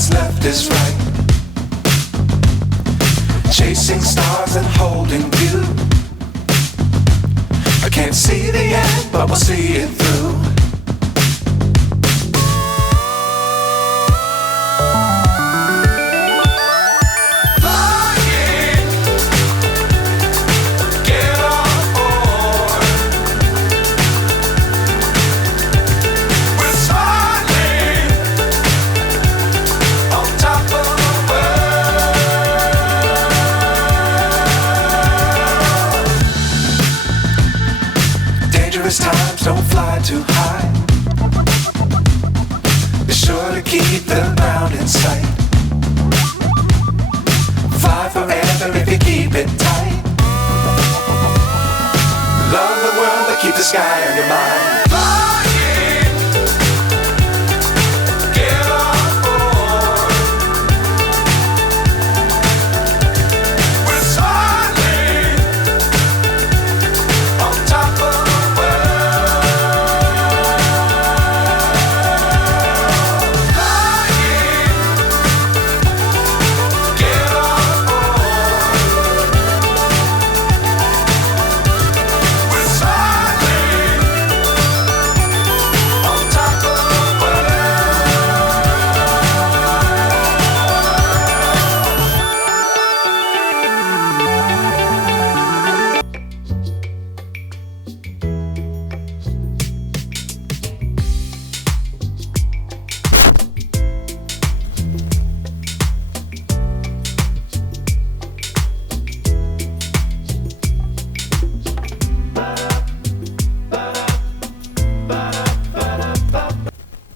what's left is right. Chasing stars and holding you. I can't see the end, but we'll see it through. Times don't fly too high. Be sure to keep the ground in sight. Fly forever if you keep it tight. Love the world but keep the sky on your mind.